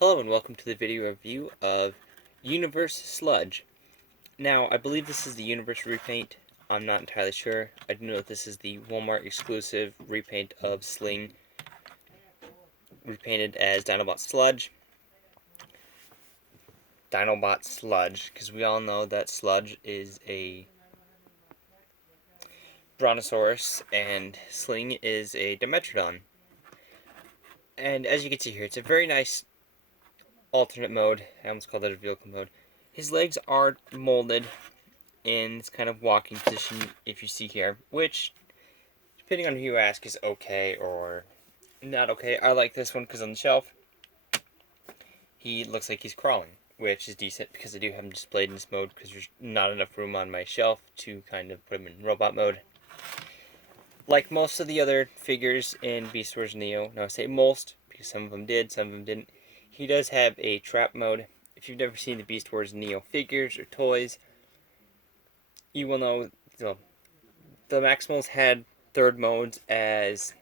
Hello and welcome to the video review of Universe Sludge. Now, I believe this is the Universe repaint. I'm not entirely sure. I do know that this is the Walmart exclusive repaint of Sling, repainted as Dinobot Sludge. Dinobot Sludge, because we all know that Sludge is a Brontosaurus and Sling is a Dimetrodon. And as you can see here, it's a very nice alternate mode. I almost called it a vehicle mode. His legs are molded in this kind of walking position, if you see here, which, depending on who you ask, is okay or not okay. I like this one because on the shelf, he looks like he's crawling, which is decent because I do have him displayed in this mode because there's not enough room on my shelf to kind of put him in robot mode. Like most of the other figures in Beast Wars Neo, now I say most because some of them did, some of them didn't, he does have a trap mode. If you've never seen the Beast Wars Neo figures or toys, you will know the Maximals had third modes as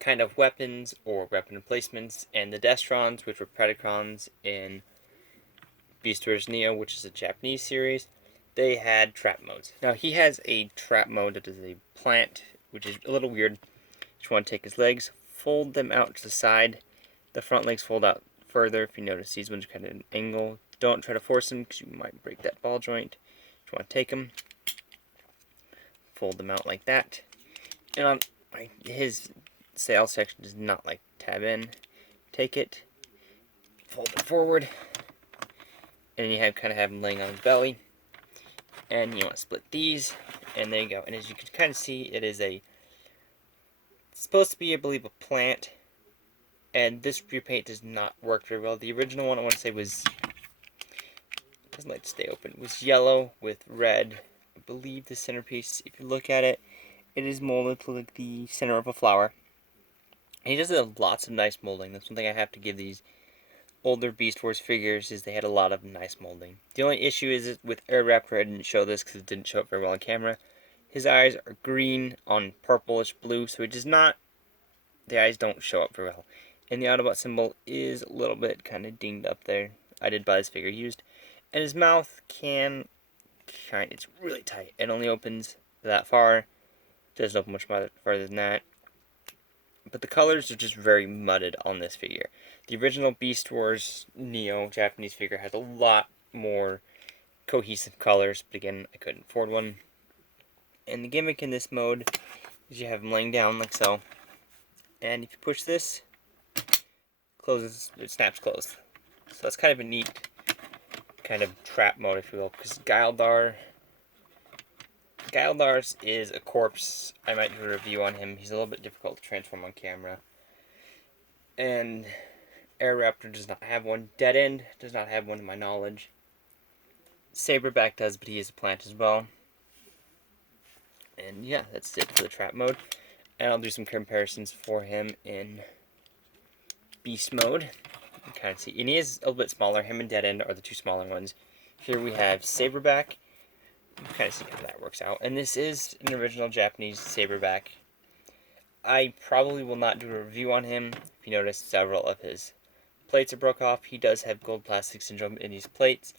kind of weapons or weapon emplacements, and the Destrons, which were Predacons in Beast Wars Neo, which is a Japanese series, they had trap modes. Now he has a trap mode that is a plant, which is a little weird. You want to take his legs, fold them out to the side. The front legs fold out further. If you notice, these ones are kind of at an angle. Don't try to force them because you might break that ball joint. You want to take them, fold them out like that. And on his sail section does not like tab in. Take it, fold it forward, and you kind of have him laying on his belly. And you want to split these, and there you go. And as you can kind of see, it's supposed to be, I believe, a plant. And this repaint does not work very well. The original one, I want to say, doesn't like to stay open. It was yellow with red. I believe the centerpiece, if you look at it, it is molded to like the center of a flower. And he does have lots of nice molding. That's one thing I have to give these older Beast Wars figures, is they had a lot of nice molding. The only issue is with Airraptor, I didn't show this because it didn't show up very well on camera. His eyes are green on purplish blue, so it does not, the eyes don't show up very well. And the Autobot symbol is a little bit kind of dinged up there. I did buy this figure used. And his mouth it's really tight. It only opens that far. Doesn't open much farther than that. But the colors are just very mudded on this figure. The original Beast Wars Neo Japanese figure has a lot more cohesive colors, but again, I couldn't afford one. And the gimmick in this mode is you have him laying down like so. And if you push this, it snaps closed. So that's kind of a neat kind of trap mode, if you will, because Gyldars is a corpse. I might do a review on him. He's a little bit difficult to transform on camera. And Airraptor does not have one. Dead End does not have one to my knowledge. Saberback does, but he is a plant as well. And yeah, that's it for the trap mode. And I'll do some comparisons for him in beast mode. You can kind of see. And he is a little bit smaller. Him and Dead End are the two smaller ones. Here we have Saberback. You can kind of see how that works out. And this is an original Japanese Saberback. I probably will not do a review on him. If you notice, several of his plates are broke off. He does have gold plastic syndrome in these plates.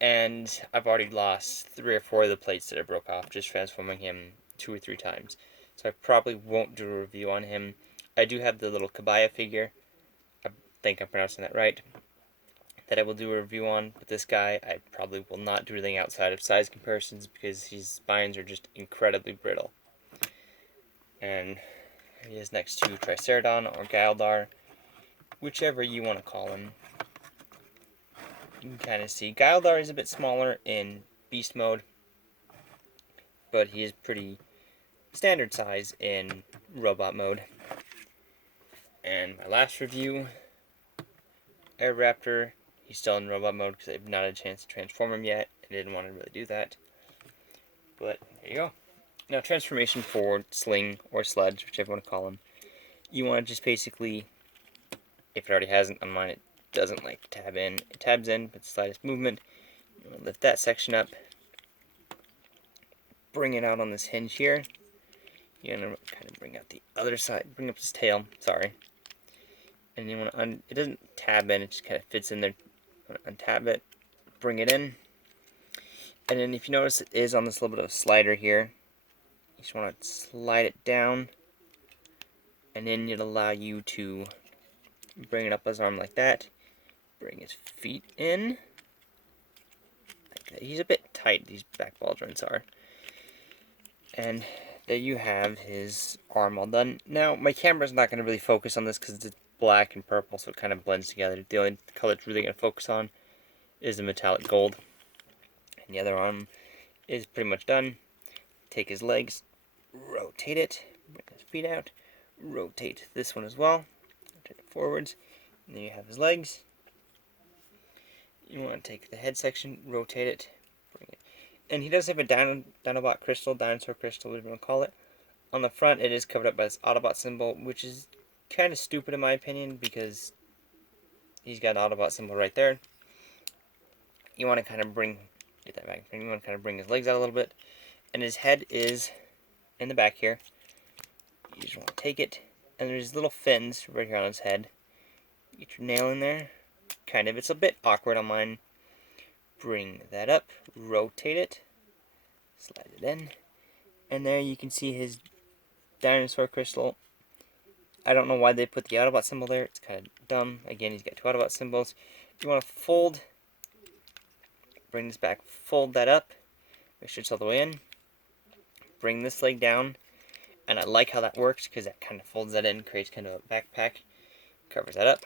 And I've already lost 3 or 4 of the plates that I broke off, just transforming him 2 or 3 times. So I probably won't do a review on him. I do have the little Kabaya figure. I think I'm pronouncing that right. That I will do a review on, but this guy I probably will not do anything outside of size comparisons because his spines are just incredibly brittle. And he is next to Tricerodon or Gyldar, whichever you want to call him. You can kind of see Gyldar is a bit smaller in beast mode, but he is pretty standard size in robot mode. And my last review, Airraptor. He's still in robot mode because I've not had a chance to transform him yet. I didn't want to really do that. But there you go. Now, transformation for Sling or Sludge, whichever you want to call him. You want to just basically, if it already hasn't on mine, it doesn't like to tab in. It tabs in with the slightest movement. You want to lift that section up. Bring it out on this hinge here. You're going to kind of bring out the other side, bring up his tail, sorry. and you want to it doesn't tab in, it just kind of fits in there. Untab it, bring it in, and then if you notice it is on this little bit of a slider here, you just want to slide it down, and then it'll allow you to bring it up his arm like that, bring his feet in. He's a bit tight, these back ball joints are. And there you have his arm all done. Now, my camera's not going to really focus on this because it's black and purple, so it kind of blends together. The only color it's really going to focus on is the metallic gold. And the other arm is pretty much done. Take his legs, rotate it, bring his feet out, rotate this one as well, rotate it forwards, and then you have his legs. You want to take the head section, rotate it, bring it. And he does have a Dinobot crystal, dinosaur crystal, whatever you want to call it. On the front, it is covered up by this Autobot symbol, which is kind of stupid in my opinion, because he's got an Autobot symbol right there. You want to kind of get that back. You want to kind of bring his legs out a little bit, and his head is in the back here. You just want to take it, and there's little fins right here on his head. Get your nail in there. Kind of. It's a bit awkward on mine. Bring that up, rotate it, slide it in, and there you can see his dinosaur crystal. I don't know why they put the Autobot symbol there. It's kind of dumb. Again, he's got two Autobot symbols. You want to fold, bring this back, fold that up, make sure it's all the way in, bring this leg down, and I like how that works because that kind of folds that in, creates kind of a backpack, covers that up,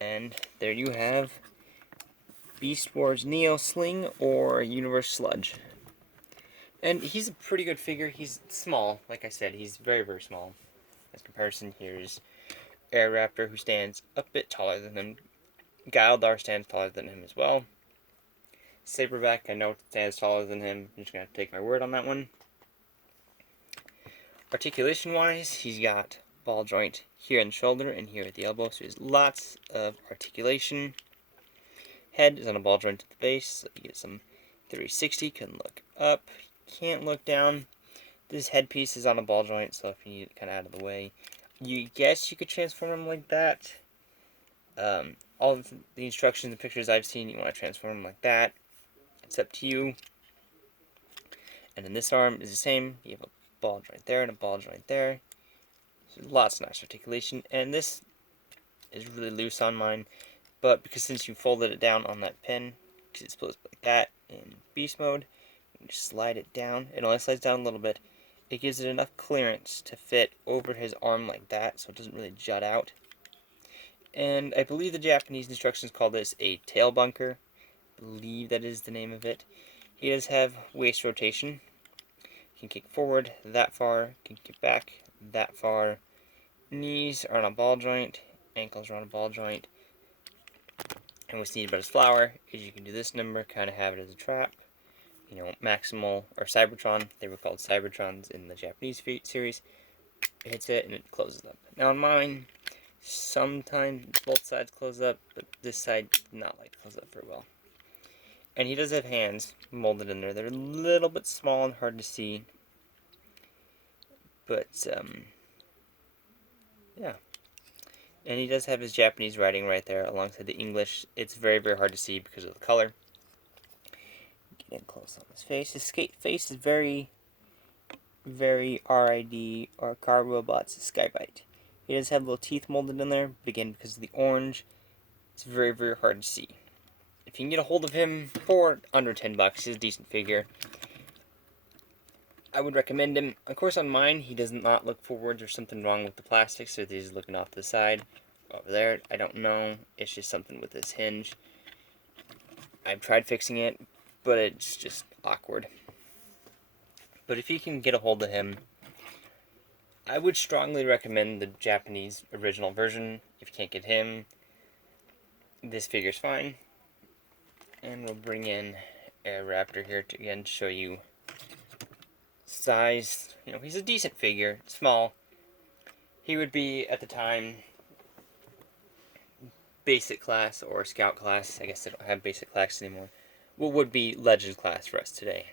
and there you have Beast Wars Neo Sling or Universe Sludge. And he's a pretty good figure. He's small, like I said, he's very, very small. As comparison, here's Air Raptor, who stands a bit taller than him. Gildar stands taller than him as well. Saberback, I know stands taller than him. I'm just going to have to take my word on that one. Articulation-wise, he's got ball joint here in the shoulder and here at the elbow, so he has lots of articulation. Head is on a ball joint at the base, so you get some 360, can look up, can't look down. This headpiece is on a ball joint, so if you need it kind of out of the way, you guess you could transform him like that. All of the instructions and pictures I've seen, you want to transform him like that. It's up to you. And then this arm is the same. You have a ball joint there and a ball joint there. So lots of nice articulation, and this is really loose on mine. But because since you folded it down on that pin, because it's supposed to be like that in beast mode, you just slide it down. It only slides down a little bit. It gives it enough clearance to fit over his arm like that, so it doesn't really jut out. And I believe the Japanese instructions call this a tail bunker. I believe that is the name of it. He does have waist rotation. Can kick forward that far, can kick back that far. Knees are on a ball joint, ankles are on a ball joint. And what's neat about his flower is you can do this number, kind of have it as a trap. You know, Maximal or Cybertron, they were called Cybertrons in the Japanese series. It hits it and it closes up. Now on mine, sometimes both sides close up, but this side does not like to close up very well. And he does have hands molded in there. They're a little bit small and hard to see. But, yeah. And he does have his Japanese writing right there alongside the English. It's very, very hard to see because of the color. Get in close on his face. His face is very, very RID or Car Robots Skybite. He does have little teeth molded in there, but again, because of the orange, it's very, very hard to see. If you can get a hold of him for under $10, he's a decent figure. I would recommend him. Of course, on mine, he does not look forwards. There's something wrong with the plastic, so he's looking off to the side. Over there, I don't know. It's just something with this hinge. I've tried fixing it, but it's just awkward. But if you can get a hold of him, I would strongly recommend the Japanese original version. If you can't get him, this figure's fine. And we'll bring in Air Raptor here to again show you size. You know, he's a decent figure, small. He would be at the time basic class or scout class. I guess they don't have basic class anymore. What would be legend class for us today?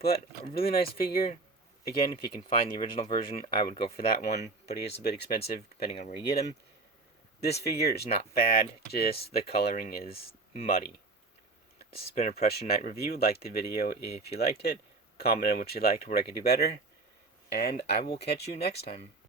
But a really nice figure. Again, if you can find the original version, I would go for that one, but he is a bit expensive depending on where you get him. This figure is not bad, just the coloring is muddy. This has been a Pressure Night review. Like the video if you liked it. Comment on what you liked, what I could do better. And I will catch you next time.